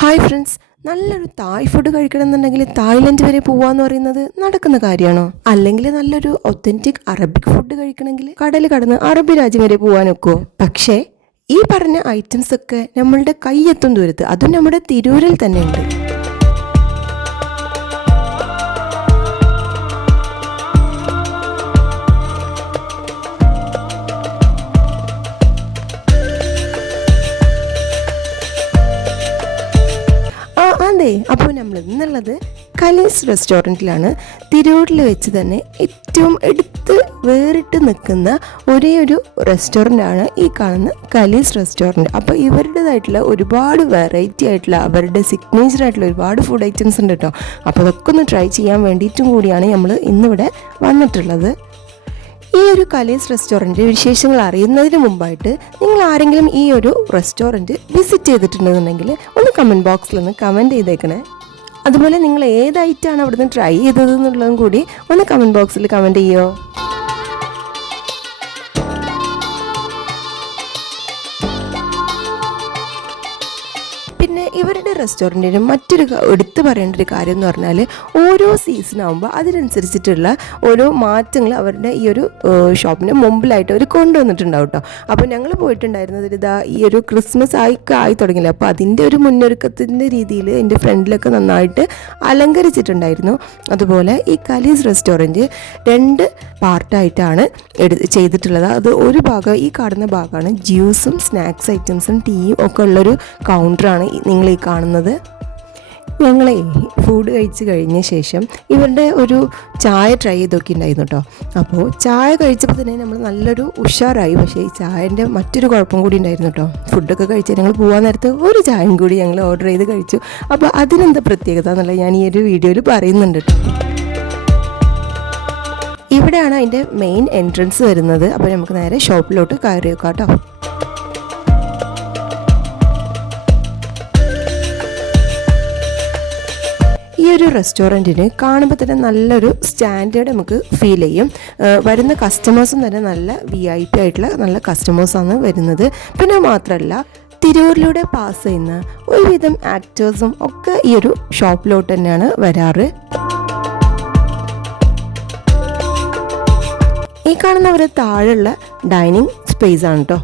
Hi friends നല്ലൊരു Thai food കഴിക്കണം എന്നുണ്ടെങ്കിൽ തായ്ലൻഡ് വരെ പോവാന്ന് പറയുന്നത് നടക്കുന്ന കാര്യമാണോ? അല്ലെങ്കിൽ നല്ലൊരു ഒത്തന്റിക് അറബിക് ഫുഡ് കഴിക്കണമെങ്കിൽ കടൽ കടന്ന് അറബി രാജ്യം വരെ പോകാനൊക്കോ പക്ഷേ ഈ പറഞ്ഞ ഐറ്റംസ് ഒക്കെ നമ്മളുടെ കൈയെത്തും ദൂരത്ത്. അതും നമ്മുടെ തിരൂരിൽ തന്നെ ഉണ്ട് നമ്മൾ കലീസ് റെസ്റ്റോറന്റിലാണ് തിരൂരിൽ വെച്ച് തന്നെ ഏറ്റവും എടുത്ത് വേറിട്ട് നിൽക്കുന്ന ഒരേ ഒരു റെസ്റ്റോറന്റാണ് ഈ കാണുന്ന കലീസ് റെസ്റ്റോറന്റ്. അപ്പോൾ ഇവരുടേതായിട്ടുള്ള ഒരുപാട് വെറൈറ്റി ആയിട്ടുള്ള അവരുടെ സിഗ്നേച്ചർ ആയിട്ടുള്ള ഒരുപാട് ഫുഡ് ഐറ്റംസ് ഉണ്ട് കേട്ടോ. അപ്പോൾ അതൊക്കെ ഒന്ന് ട്രൈ ചെയ്യാൻ വേണ്ടിയിട്ടും കൂടിയാണ് നമ്മൾ ഇന്നിവിടെ വന്നിട്ടുള്ളത്. ഈ ഒരു കലീസ് റെസ്റ്റോറന്റ് വിശേഷങ്ങൾ അറിയുന്നതിന് മുമ്പായിട്ട് നിങ്ങൾ ആരെങ്കിലും ഈ ഒരു റെസ്റ്റോറന്റ് വിസിറ്റ് ചെയ്തിട്ടുണ്ടെന്നുണ്ടെങ്കിൽ ഒന്ന് കമന്റ് ബോക്സിൽ ഒന്ന് കമന്റ് ചെയ്തേക്കണേ. അതുപോലെ നിങ്ങൾ ഏതായിട്ടാണ് അവിടുന്ന് ട്രൈ ചെയ്തതെന്നുള്ളതും കൂടി ഒന്ന് കമന്റ് ബോക്സിൽ കമന്റ് ചെയ്യോ? ഇവരുടെ റെസ്റ്റോറന്റിന് മറ്റൊരു എടുത്തു പറയേണ്ട ഒരു കാര്യം എന്ന് പറഞ്ഞാൽ ഓരോ സീസൺ ആകുമ്പോൾ അതിനനുസരിച്ചിട്ടുള്ള ഓരോ മാറ്റങ്ങൾ അവരുടെ ഈ ഒരു ഷോപ്പിന് മുമ്പിലായിട്ട് അവർ കൊണ്ടുവന്നിട്ടുണ്ടാവും കേട്ടോ അപ്പോൾ ഞങ്ങൾ പോയിട്ടുണ്ടായിരുന്നത് ഇതാ ഈ ഒരു ക്രിസ്മസ് ആയി ആയി തുടങ്ങില്ല അപ്പോൾ അതിന്റെ ഒരു മുന്നൊരുക്കത്തിന്റെ രീതിയിൽ എന്റെ ഫ്രണ്ടിലൊക്കെ നന്നായിട്ട് അലങ്കരിച്ചിട്ടുണ്ടായിരുന്നു. അതുപോലെ ഈ കലീസ് റെസ്റ്റോറന്റ് രണ്ട് പാർട്ടായിട്ടാണ് എടു ചെയ്തിട്ടുള്ളത്. അത് ഒരു ഭാഗം ഈ കാണുന്ന ഭാഗമാണ് ജ്യൂസും സ്നാക്സ് ഐറ്റംസും ടീയും ഒക്കെ ഉള്ളൊരു കൗണ്ടറാണ് നിങ്ങൾ ഈ കാണുന്നത്. ഞങ്ങളെ ഫുഡ് കഴിച്ച് കഴിഞ്ഞ ശേഷം ഇവരുടെ ഒരു ചായ ട്രൈ ചെയ്തൊക്കെ ഉണ്ടായിരുന്നു കേട്ടോ അപ്പോൾ ചായ കഴിച്ചപ്പോൾ തന്നെ നമ്മൾ നല്ലൊരു ഉഷാറായി. പക്ഷേ ഈ ചായന്റെ മറ്റൊരു കുഴപ്പം കൂടി ഉണ്ടായിരുന്നു കേട്ടോ ഫുഡൊക്കെ കഴിച്ച് ഞങ്ങൾ പോകാൻ നേരത്ത് ഒരു ചായയും കൂടി ഞങ്ങൾ ഓർഡർ ചെയ്ത് കഴിച്ചു. അപ്പോൾ അതിനെന്താ പ്രത്യേകത എന്നുള്ളത് ഞാൻ ഈ ഒരു വീഡിയോയിൽ പറയുന്നുണ്ട് കേട്ടോ ഇവിടെയാണ് അതിന്റെ മെയിൻ എൻട്രൻസ് വരുന്നത്. അപ്പോൾ നമുക്ക് നേരെ ഷോപ്പിലോട്ട് കയറി വെക്കാം കേട്ടോ ഒരു റെസ്റ്റോറന്റിന് കാണുമ്പോൾ തന്നെ നല്ലൊരു സ്റ്റാൻഡേർഡ് നമുക്ക് ഫീൽ ചെയ്യും. വരുന്ന കസ്റ്റമേഴ്സും തന്നെ നല്ല വി ഐ പി ആയിട്ടുള്ള നല്ല കസ്റ്റമേഴ്സാണ് വരുന്നത്. പിന്നെ മാത്രമല്ല തിരൂരിലൂടെ പാസ് ചെയ്യുന്ന ഒരുവിധം ആക്ടേഴ്സും ഒക്കെ ഈ ഒരു ഷോപ്പിലോട്ട് തന്നെയാണ് വരാറ്. ഈ കാണുന്നവർ താഴെയുള്ള ഡൈനിങ് സ്പേസ് ആണ് കേട്ടോ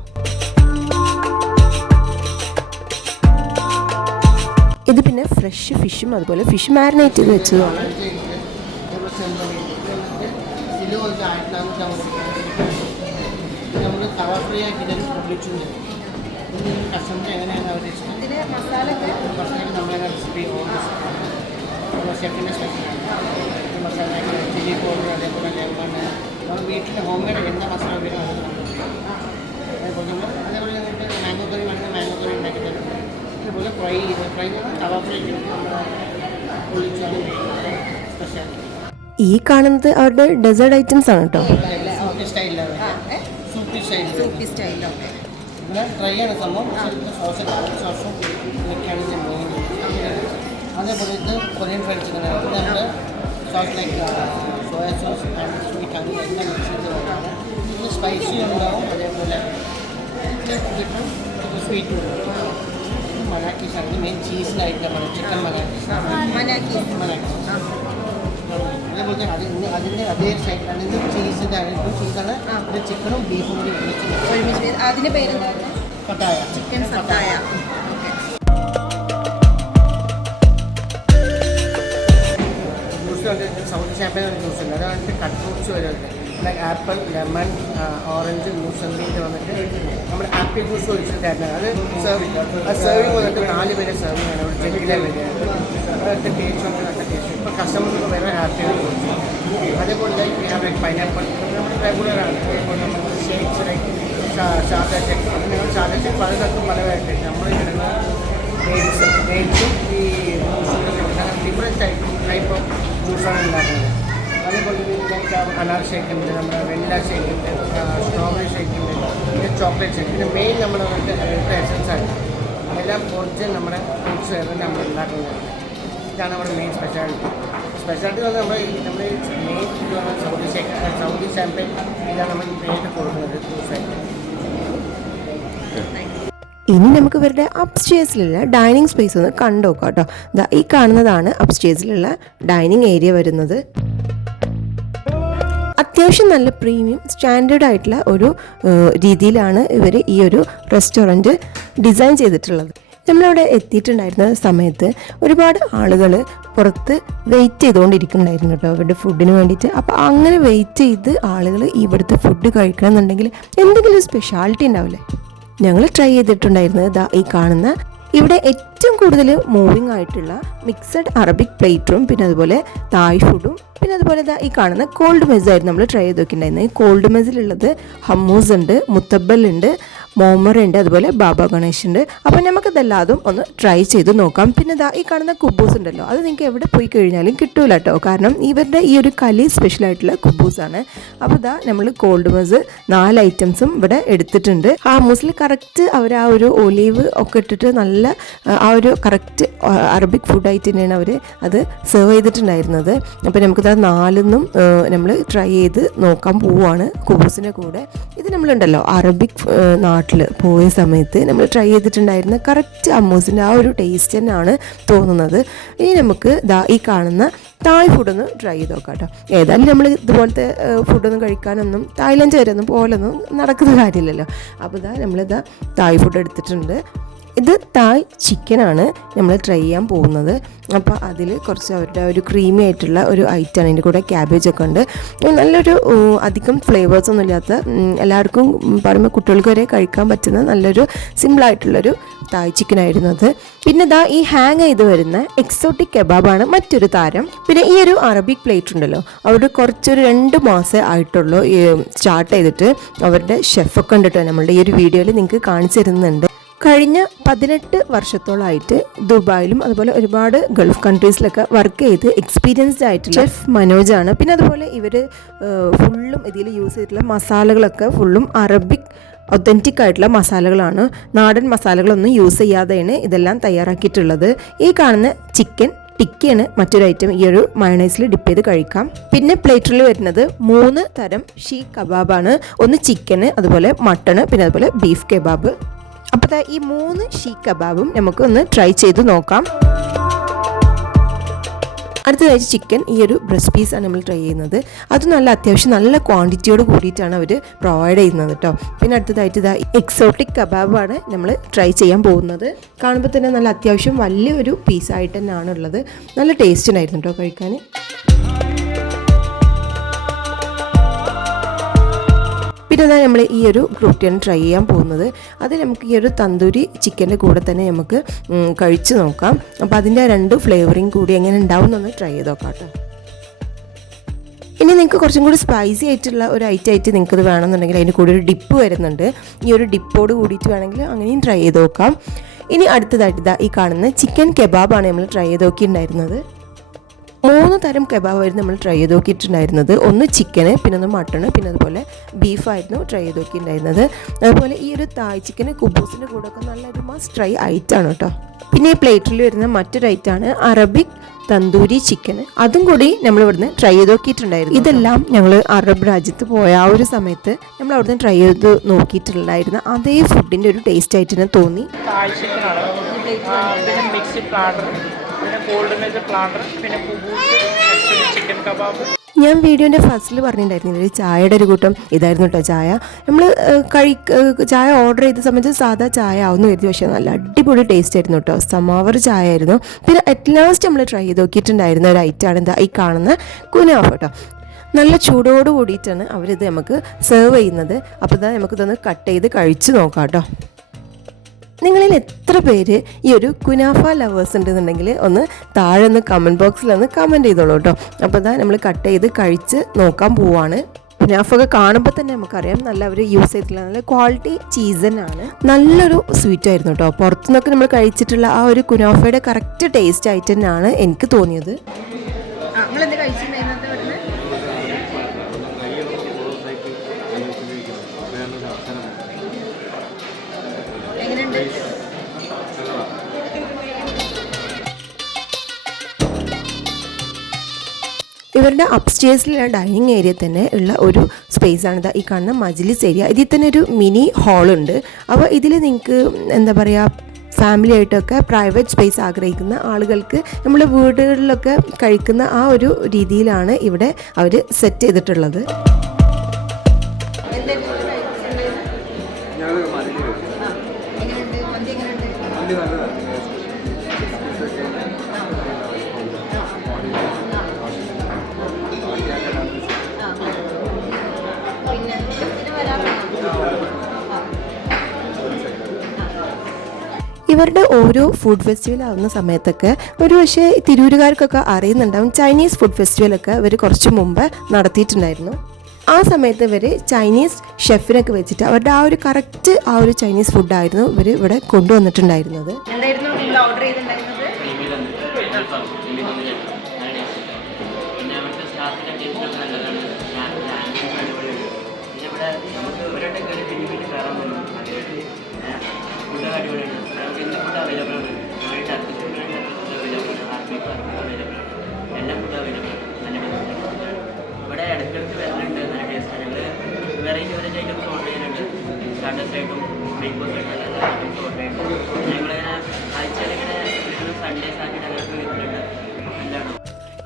ഇത് പിന്നെ ഫ്രഷ് ഫിഷും അതുപോലെ ഫിഷ് മാരിനേറ്റ് ചെയ്ത് വീട്ടിൽ ഹോം മെയ്ഡ് എന്താ മസാല ഉപയോഗിക്കണം അത് നമ്മൾ അതേപോലെ നമ്മൾ അതേപോലെ നിങ്ങൾക്ക് മാംഗോ കറി വേണമെങ്കിൽ മാംഗോ കറി ഉണ്ടാക്കി തരും അതുപോലെ ഫ്രൈ ചെയ്ത് ഫ്രൈ തവ ഫ്രൈ പൊള്ളിച്ചാണ് സ്പെഷ്യാലിറ്റി ഈ കാണുന്നത് അവരുടെ ഡെസേർട്ട് ഐറ്റംസ് ആണ് കേട്ടോ. സംഭവം. സോസ് സോസും ഇതൊക്കെയാണ് ഇതിന്റെ മെയിൻ അതേപോലെ ഇത് കൊറിയൻ ഫ്രൈഡ് ചിക്കൻ ഇത് നമ്മുടെ sauce like soya sauce and sweet ആണ്. എല്ലാം മിക്സ് ചെയ്ത് വരുന്നത് ഇത് സ്പൈസി ഉണ്ടാവും. അതേപോലെ സ്വീറ്റ് ഉണ്ടാവും മലാക്കീസ് ആണ് മെയിൻ ചീസിലായിട്ടാണ് ചിക്കൻ മലാക്കീസ് മലാക്കീസ് അതേപോലെ തന്നെ അതിന് അതിന്റെ അതേ സൈഡിലാണ് ഇത് ചീസിന്റെ ആണ്. ചീസാണ് ഇത് ചിക്കനും ബീഫും കൂടി ഒരുമിച്ച് അതിന്റെ പേരെന്തായിരുന്നു? പട്ടായ. ചിക്കൻ ഉണ്ട് സൗത്ത് ചാമ്പ്യൻ ജ്യൂസ് ഉണ്ട്. അതായത് കട്ട് ഫ്രൂട്ട്സ് വരുന്നത് ലൈക്ക് ആപ്പിൾ ലെമൺ ഓറഞ്ച് മ്യൂസമ്പിന്റെ വന്നിട്ട് നമ്മുടെ ആപ്പിൾ ജ്യൂസ് ഒഴിച്ചിട്ടായിരുന്നു. അത് സെർവിങ് അത് സെർവിങ് വന്നിട്ട് നാല് പേരെ സെർവിങ് ചെയ്യണം ഒരു ജഗ്ഗിലെ വരിക. അതൊക്കെ ടേസ്റ്റ് ഉണ്ട് നല്ല ടേസ്റ്റ് ഇപ്പോൾ കസ്റ്റമേഴ്സൊക്കെ വേറെ ആപ്പിൾ അതേപോലെ ലൈക്ക് പൈനാപ്പിൾ നമ്മൾ റെഗുലറാണ് അതേപോലെ നമ്മൾ ഷേക്സ് ലൈക്ക് ഷാർജ ഷേക്ക് അത് ഞങ്ങൾ ഷാർജ ഷേക്ക് പല സ്ഥലത്തും പല വെറൈറ്റി നമ്മൾ ഇടുന്ന ഡേറ്റ്സും ഡേറ്റ്സും ഈ ഡിഫറെന്റ് ടൈപ്പ് ടൈപ്പ് ഓഫ് ജ്യൂസാണ് ഉണ്ടാക്കുന്നത്. അതേപോലെ അനാർ ഷേക്ക് ഉണ്ട് നമ്മുടെ ഷേക്ക് ഉണ്ട് സ്ട്രോബെറി ഷേക്ക് ഉണ്ട് പിന്നെ ചോക്ലേറ്റ് ഷേക്ക്. പിന്നെ മെയിൻ നമ്മൾ വന്നിട്ട് എടുത്ത ആണ്. എല്ലാം ഒറിജിനൽ നമ്മുടെ ഫ്രൂട്ട്സ് തന്നെ നമ്മൾ ഉണ്ടാക്കുന്നത്. ഇതാണ് നമ്മുടെ മെയിൻ സ്പെഷ്യാലിറ്റി സ്പെഷ്യാലിറ്റി എന്ന് നമ്മൾ നമ്മുടെ main Saudi shake Saudi champagne ഇതാണ് നമ്മൾ മെയിനായിട്ട് കൊടുക്കുന്നത് ജ്യൂസായിട്ട് ഇനി നമുക്ക് ഇവരുടെ അപ്സ്റ്റേഴ്സിലുള്ള ഡൈനിങ് സ്പേസ് ഒന്ന് കണ്ടു നോക്കാം കേട്ടോ. ഈ കാണുന്നതാണ് അപ്സ്റ്റേഴ്സിലുള്ള ഡൈനിങ് ഏരിയ വരുന്നത്. അത്യാവശ്യം നല്ല പ്രീമിയം സ്റ്റാൻഡേർഡ് ആയിട്ടുള്ള ഒരു രീതിയിലാണ് ഇവർ ഈ ഒരു റെസ്റ്റോറന്റ് ഡിസൈൻ ചെയ്തിട്ടുള്ളത്. നമ്മളവിടെ എത്തിയിട്ടുണ്ടായിരുന്ന സമയത്ത് ഒരുപാട് ആളുകൾ പുറത്ത് വെയിറ്റ് ചെയ്തുകൊണ്ടിരിക്കുന്നുണ്ടായിരുന്നു കേട്ടോ അവരുടെ ഫുഡിന് വേണ്ടിയിട്ട്. അപ്പോൾ അങ്ങനെ വെയിറ്റ് ചെയ്ത് ആളുകൾ ഇവിടുത്തെ ഫുഡ് കഴിക്കണം എന്നുണ്ടെങ്കിൽ എന്തെങ്കിലും സ്പെഷ്യാലിറ്റി ഉണ്ടാവില്ലേ? ഞങ്ങൾ ട്രൈ ചെയ്തിട്ടുണ്ടായിരുന്നത് ഈ കാണുന്ന ഇവിടെ ഏറ്റവും കൂടുതൽ മൂവിങ് ആയിട്ടുള്ള മിക്സഡ് അറബിക് പ്ലേറ്റും പിന്നെ അതുപോലെ തായ് ഫുഡും പിന്നെ അതുപോലെ ഈ കാണുന്ന കോൾഡ് മെസ് ആയിരുന്നു നമ്മൾ ട്രൈ ചെയ്ത് നോക്കിയിട്ടുണ്ടായിരുന്നത് ഈ കോൾഡ് മെസ്സിലുള്ളത് ഹമ്മൂസ് ഉണ്ട് മുത്തബൽ ഉണ്ട് മോമർ ഉണ്ട് അതുപോലെ ബാബ ഗണേഷ് ഉണ്ട് അപ്പോൾ നമുക്കതെല്ലാതും ഒന്ന് ട്രൈ ചെയ്ത് നോക്കാം. പിന്നെ ദാ ഈ കാണുന്ന കുബൂസ് ഉണ്ടല്ലോ അത് നിങ്ങൾക്ക് എവിടെ പോയി കഴിഞ്ഞാലും കിട്ടൂല കേട്ടോ കാരണം ഇവരുടെ ഈ ഒരു കലി സ്പെഷ്യൽ ആയിട്ടുള്ള കുബൂസാണ്. അപ്പോൾ ഇതാ നമ്മൾ കോൾഡ് മസ് നാല് ഐറ്റംസും ഇവിടെ എടുത്തിട്ടുണ്ട്. ആ മൂസിൽ കറക്റ്റ് അവർ ആ ഒരു ഒലീവ് ഒക്കെ ഇട്ടിട്ട് നല്ല ആ, ഒരു കറക്റ്റ് അറബിക് ഫുഡായിട്ട് തന്നെയാണ് അവർ അത് സെർവ് ചെയ്തിട്ടുണ്ടായിരുന്നത്. അപ്പോൾ നമുക്കിത് നാലിന്നും നമ്മൾ ട്രൈ ചെയ്ത് നോക്കാൻ പോവുകയാണ് കുബൂസിന്റെ കൂടെ. ഇത് നമ്മളുണ്ടല്ലോ അറബിക് നാട്ടിൽ പോയ സമയത്ത് നമ്മൾ ട്രൈ ചെയ്തിട്ടുണ്ടായിരുന്ന കറക്റ്റ് അമ്മൂസിന്റെ ആ ഒരു ടേസ്റ്റ് തന്നെയാണ് തോന്നുന്നത്. ഇനി നമുക്ക് ദാ ഈ കാണുന്ന തായ് ഫുഡൊന്ന് ട്രൈ ചെയ്ത് നോക്കാം കേട്ടോ ഏതായാലും നമ്മൾ ഇതുപോലത്തെ ഫുഡൊന്നും കഴിക്കാനൊന്നും തായ്ലൻഡ് വരെ ഒന്നും പോലൊന്നും നടക്കുന്ന കാര്യമില്ലല്ലോ. അപ്പോൾ ഇതാ നമ്മളിതാ തായ് ഫുഡ് എടുത്തിട്ടുണ്ട്. ഇത് തായ് ചിക്കനാണ് നമ്മൾ ട്രൈ ചെയ്യാൻ പോകുന്നത്. അപ്പോൾ അതിൽ കുറച്ച് അവരുടെ ഒരു ക്രീമി ആയിട്ടുള്ള ഒരു ഐറ്റമാണ് അതിന്റെ കൂടെ ക്യാബേജ് ഒക്കെ ഉണ്ട്. നല്ലൊരു അധികം ഫ്ലേവേഴ്സ് ഒന്നും ഇല്ലാത്ത എല്ലാവർക്കും പറയുമ്പോൾ കുട്ടികൾക്ക് വരെ കഴിക്കാൻ പറ്റുന്ന നല്ലൊരു സിമ്പിളായിട്ടുള്ളൊരു തായ് ചിക്കൻ ആയിരുന്നു അത്. പിന്നെ ദാ ഈ ഹാങ് ചെയ്ത് വരുന്ന എക്സോട്ടിക് കബാബാണ് മറ്റൊരു താരം. പിന്നെ ഈ ഒരു അറബിക് പ്ലേറ്റ് ഉണ്ടല്ലോ. അവിടെ കുറച്ചൊരു രണ്ട് മാസേ ആയിട്ടുള്ളൂ സ്റ്റാർട്ട് ചെയ്തിട്ട് അവരുടെ ഷെഫൊക്കെ ഉണ്ട് നമ്മളുടെ ഈ ഒരു വീഡിയോയിൽ നിങ്ങൾക്ക് കാണിച്ചു തരുന്നുണ്ട്. കഴിഞ്ഞ പതിനെട്ട് വർഷത്തോളമായിട്ട് ദുബായിലും അതുപോലെ ഒരുപാട് ഗൾഫ് കൺട്രീസിലൊക്കെ വർക്ക് ചെയ്ത് എക്സ്പീരിയൻസ്ഡ് ആയിട്ടുള്ള ഷെഫ് മനോജാണ് പിന്നെ അതുപോലെ ഇവർ ഫുള്ളും ഇതിൽ യൂസ് ചെയ്തിട്ടുള്ള മസാലകളൊക്കെ ഫുള്ളും അറബിക് ഒത്തന്റിക് ആയിട്ടുള്ള മസാലകളാണ്. നാടൻ മസാലകളൊന്നും യൂസ് ചെയ്യാതെയാണ് ഇതെല്ലാം തയ്യാറാക്കിയിട്ടുള്ളത്. ഈ കാണുന്ന ചിക്കൻ ടിക്കയാണ് മറ്റൊരു ഐറ്റം ഈ ഒരു മയണൈസിൽ ഡിപ്പ് ചെയ്ത് കഴിക്കാം. പിന്നെ പ്ലേറ്റിൽ വരുന്നത് മൂന്ന് തരം ഷീ കബാബാണ് ഒന്ന് ചിക്കന് അതുപോലെ മട്ടണ് പിന്നെ അതുപോലെ ബീഫ് കബാബ് അപ്പോൾ ഈ മൂന്ന് ഷീ കബാബും നമുക്കൊന്ന് ട്രൈ ചെയ്ത് നോക്കാം. അടുത്തതായിട്ട് ചിക്കൻ ഈ ഒരു ബ്രസ്റ്റ് പീസാണ് നമ്മൾ ട്രൈ ചെയ്യുന്നത്. അത് നല്ല അത്യാവശ്യം നല്ല ക്വാണ്ടിറ്റിയോട് കൂടിയിട്ടാണ് അവർ പ്രൊവൈഡ് ചെയ്യുന്നത് കേട്ടോ പിന്നെ അടുത്തതായിട്ട് ഇതാ എക്സോട്ടിക് കബാബാണ് നമ്മൾ ട്രൈ ചെയ്യാൻ പോകുന്നത്. കാണുമ്പോൾ തന്നെ നല്ല അത്യാവശ്യം വലിയൊരു പീസായിട്ട് തന്നെയാണ് ഉള്ളത് നല്ല ടേസ്റ്റിനായിരുന്നു കേട്ടോ കഴിക്കാൻ പിന്നെ നമ്മൾ ഈ ഒരു ഗ്ലൂട്ടിയൻ ട്രൈ ചെയ്യാൻ പോകുന്നത്? അത് നമുക്ക് ഈ ഒരു തന്തൂരി ചിക്കന്റെ കൂടെ തന്നെ നമുക്ക് കഴിച്ചു നോക്കാം. അപ്പോൾ അതിന്റെ രണ്ട് ഫ്ലേവറിങ് കൂടി എങ്ങനെ ഉണ്ടാവും എന്നൊന്ന് ട്രൈ ചെയ്ത് നോക്കാം കേട്ടോ. ഇനി നിങ്ങൾക്ക് കുറച്ചും കൂടി സ്പൈസി ആയിട്ടുള്ള ഒരു ഐറ്റം ആയിട്ട് നിങ്ങൾക്കത് വേണമെന്നുണ്ടെങ്കിൽ അതിന് കൂടെ ഒരു ഡിപ്പ് വരുന്നുണ്ട്. ഈ ഒരു ഡിപ്പോട് കൂടിയിട്ട് വേണമെങ്കിൽ അങ്ങനെയും ട്രൈ ചെയ്ത് നോക്കാം. ഇനി അടുത്തതായിട്ട് ഈ കാണുന്ന ചിക്കൻ കെബാബാണ് നമ്മൾ ട്രൈ ചെയ്ത് നോക്കിയിട്ടുണ്ടായിരുന്നത്. മൂന്ന് തരം കബാബായിരുന്നു നമ്മൾ ട്രൈ ചെയ്ത് നോക്കിയിട്ടുണ്ടായിരുന്നത്. ഒന്ന് ചിക്കന് പിന്നെ ഒന്ന് മട്ടണ് പിന്നെ അതുപോലെ ബീഫായിരുന്നു ട്രൈ ചെയ്ത് നോക്കിയിട്ടുണ്ടായിരുന്നത്. അതുപോലെ ഈ ഒരു തായ് ചിക്കന് കുബൂസിന്റെ കൂടെ ഒക്കെ നല്ലൊരു മസ്റ്റ് ട്രൈ ഐറ്റാണ് കേട്ടോ. പിന്നെ ഈ പ്ലേറ്റിൽ വരുന്ന മറ്റൊരു ഐറ്റാണ് അറബിക് തന്തൂരി ചിക്കൻ അതും കൂടി നമ്മൾ ഇവിടുന്ന് ട്രൈ ചെയ്ത് നോക്കിയിട്ടുണ്ടായിരുന്നു ഇതെല്ലാം ഞങ്ങൾ അറബ് രാജ്യത്ത് പോയ ആ ഒരു സമയത്ത് നമ്മൾ അവിടുന്ന് ട്രൈ ചെയ്ത് നോക്കിയിട്ടുണ്ടായിരുന്ന. അതേ ഫുഡിന്റെ ഒരു ടേസ്റ്റ് ആയിട്ട് തന്നെ തോന്നി. പിന്നെ ചിക്കൻ കബാബ് ഞാൻ വീഡിയോന്റെ ഫസ്റ്റിൽ പറഞ്ഞിട്ടുണ്ടായിരുന്നില്ല ഒരു ചായയുടെ ഒരു കൂട്ടം ഇതായിരുന്നു കേട്ടോ ചായ. നമ്മൾ കഴി ചായ ഓർഡർ ചെയ്ത സംബന്ധിച്ച് സാധാ ചായ ആവുന്നു കരുതി പക്ഷേ നല്ല അടിപൊളി ടേസ്റ്റ് ആയിരുന്നു കേട്ടോ സമാവർ ചായ ആയിരുന്നു. പിന്നെ അറ്റ് ലാസ്റ്റ് നമ്മൾ ട്രൈ ചെയ്ത് നോക്കിയിട്ടുണ്ടായിരുന്ന ഒരു ആണ് എന്താ ഈ കാണുന്ന കുനാഫ് കേട്ടോ നല്ല ചൂടോട് കൂടിയിട്ടാണ് അവരിത് നമുക്ക് സെർവ് ചെയ്യുന്നത്. അപ്പോൾ ഇതാ നമുക്കിതൊന്ന് കട്ട് ചെയ്ത് കഴിച്ച് നോക്കാം കേട്ടോ നിങ്ങളിൽ എത്ര പേര് ഈ ഒരു കുനാഫ ലവേഴ്സ് ഉണ്ടെന്നുണ്ടെങ്കിൽ ഒന്ന് താഴെ ഒന്ന് കമന്റ് ബോക്സിൽ ഒന്ന് കമന്റ് ചെയ്തോളൂ കേട്ടോ. അപ്പോൾ ഇതാ നമ്മൾ കട്ട് ചെയ്ത് കഴിച്ച് നോക്കാൻ പോവാണ്. കുനാഫൊക്കെ കാണുമ്പോൾ തന്നെ നമുക്കറിയാം നല്ല അവർ യൂസ് ചെയ്തിട്ടുള്ള നല്ല ക്വാളിറ്റി ചീസനാണ് നല്ലൊരു സ്വീറ്റ് ആയിരുന്നു കേട്ടോ. പുറത്തുനിന്നൊക്കെ നമ്മൾ കഴിച്ചിട്ടുള്ള ആ ഒരു കുനാഫയുടെ കറക്റ്റ് ടേസ്റ്റ് ആയിട്ട് തന്നെയാണ് എനിക്ക് തോന്നിയത്. ഇവരുടെ അപ്സ്റ്റേഴ്സിലുള്ള ഡൈനിങ് ഏരിയ തന്നെ ഉള്ള ഒരു സ്പേസ് ആണ്. ഈ കാണുന്ന മജ്ലിസ് ഏരിയ ഇതിൽ തന്നെ ഒരു മിനി ഹാളുണ്ട് അപ്പോൾ ഇതിൽ നിങ്ങൾക്ക് എന്താ പറയുക ഫാമിലി ആയിട്ടൊക്കെ പ്രൈവറ്റ് സ്പേസ് ആഗ്രഹിക്കുന്ന ആളുകൾക്ക് നമ്മൾ വീടുകളിലൊക്കെ കഴിക്കുന്ന ആ ഒരു രീതിയിലാണ് ഇവിടെ അവർ സെറ്റ് ചെയ്തിട്ടുള്ളത്? ഞങ്ങൾ ഇവരുടെ ഓരോ ഫുഡ് ഫെസ്റ്റിവൽ ആവുന്ന സമയത്തൊക്കെ ഒരു പക്ഷേ തിരൂരുകാർക്കൊക്കെ അറിയുന്നുണ്ടാവും ചൈനീസ് ഫുഡ് ഫെസ്റ്റിവലൊക്കെ ഇവർ കുറച്ച് മുമ്പ് നടത്തിയിട്ടുണ്ടായിരുന്നു. ആ സമയത്ത് ഇവർ ചൈനീസ് ഷെഫിനൊക്കെ വെച്ചിട്ട് അവരുടെ ആ ഒരു കറക്റ്റ് ആ ഒരു ചൈനീസ് ഫുഡായിരുന്നു ഇവർ ഇവിടെ കൊണ്ടുവന്നിട്ടുണ്ടായിരുന്നത്. എന്തായിരുന്നു നിങ്ങൾ ഓർഡർ ചെയ്തിട്ടുണ്ടായിരുന്നത്?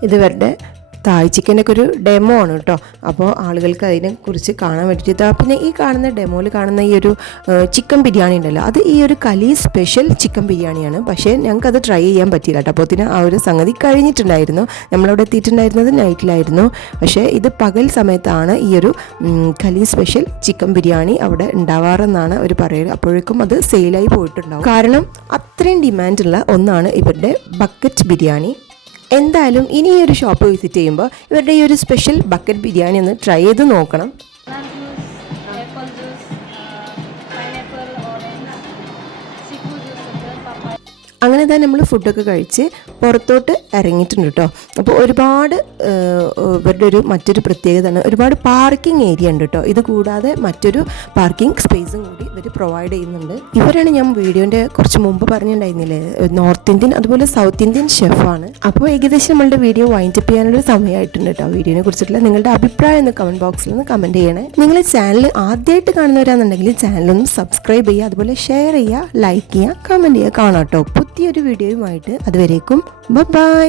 ഇതിവരുടെ തായ് ചിക്കനൊക്കെ ഒരു ഡെമോ ആണ് കേട്ടോ. അപ്പോൾ ആളുകൾക്ക് അതിനെക്കുറിച്ച് കാണാൻ വേണ്ടിയിട്ട് പിന്നെ ഈ കാണുന്ന ഡെമോയിൽ കാണുന്ന ഈ ഒരു ചിക്കൻ ബിരിയാണി ഉണ്ടല്ലോ. അത് ഈ ഒരു കലി സ്പെഷ്യൽ ചിക്കൻ ബിരിയാണിയാണ്. പക്ഷേ ഞങ്ങൾക്കത് ട്രൈ ചെയ്യാൻ പറ്റിയില്ല കേട്ടോ. അപ്പോൾ ആ ഒരു സംഗതി കഴിഞ്ഞിട്ടുണ്ടായിരുന്നു. നമ്മളവിടെ എത്തിയിട്ടുണ്ടായിരുന്നത് നൈറ്റിലായിരുന്നു പക്ഷേ ഇത് പകൽ സമയത്താണ് ഈ ഒരു കലി സ്പെഷ്യൽ ചിക്കൻ ബിരിയാണി അവിടെ ഉണ്ടാവാറെന്നാണ് അവർ പറയുക അപ്പോഴേക്കും അത് സെയിലായി പോയിട്ടുണ്ടാവും. കാരണം അത്രയും ഡിമാൻഡുള്ള ഒന്നാണ് ഇവരുടെ ബക്കറ്റ് ബിരിയാണി. എന്തായാലും ഇനി ഈ ഒരു ഷോപ്പ് വിസിറ്റ് ചെയ്യുമ്പോൾ ഇവരുടെ ഈ ഒരു സ്പെഷ്യൽ ബക്കറ്റ് ബിരിയാണി ഒന്ന് ട്രൈ ചെയ്ത് നോക്കണം. അങ്ങനെ തന്നെ നമ്മൾ ഫുഡൊക്കെ കഴിച്ച് പുറത്തോട്ട് ഇറങ്ങിയിട്ടുണ്ട് കേട്ടോ അപ്പോൾ ഒരുപാട് ഇവരുടെ ഒരു മറ്റൊരു പ്രത്യേകതയാണ് ഒരുപാട് പാർക്കിംഗ് ഏരിയ ഉണ്ട് കേട്ടോ ഇത് കൂടാതെ മറ്റൊരു പാർക്കിംഗ് സ്പേസും കൂടി ഇവർ പ്രൊവൈഡ് ചെയ്യുന്നുണ്ട്. ഇവരാണ് ഞാൻ വീഡിയോന്റെ കുറച്ച് മുമ്പ് പറഞ്ഞിട്ടുണ്ടായിരുന്നില്ലേ? നോർത്ത് ഇന്ത്യൻ അതുപോലെ സൗത്ത് ഇന്ത്യൻ ഷെഫാണ് അപ്പോൾ ഏകദേശം നമ്മളുടെ വീഡിയോ വൈൻഡപ്പ് ചെയ്യാനുള്ള സമയമായിട്ടുണ്ട് കേട്ടോ വീഡിയോനെ കുറിച്ചിട്ടുള്ള നിങ്ങളുടെ അഭിപ്രായം ഒന്ന് കമന്റ് ബോക്സിൽ ഒന്ന് കമന്റ് ചെയ്യണേ. നിങ്ങൾ ചാനൽ ആദ്യമായിട്ട് കാണുന്നവരാണെന്നുണ്ടെങ്കിൽ ചാനലൊന്ന് സബ്സ്ക്രൈബ് ചെയ്യുക അതുപോലെ ഷെയർ ചെയ്യുക ലൈക്ക് ചെയ്യുക കമന്റ് ചെയ്യുക കാണാം കേട്ടോ പുതിയൊരു വീഡിയോയുമായിട്ട് അതുവരേക്കും. ബൈ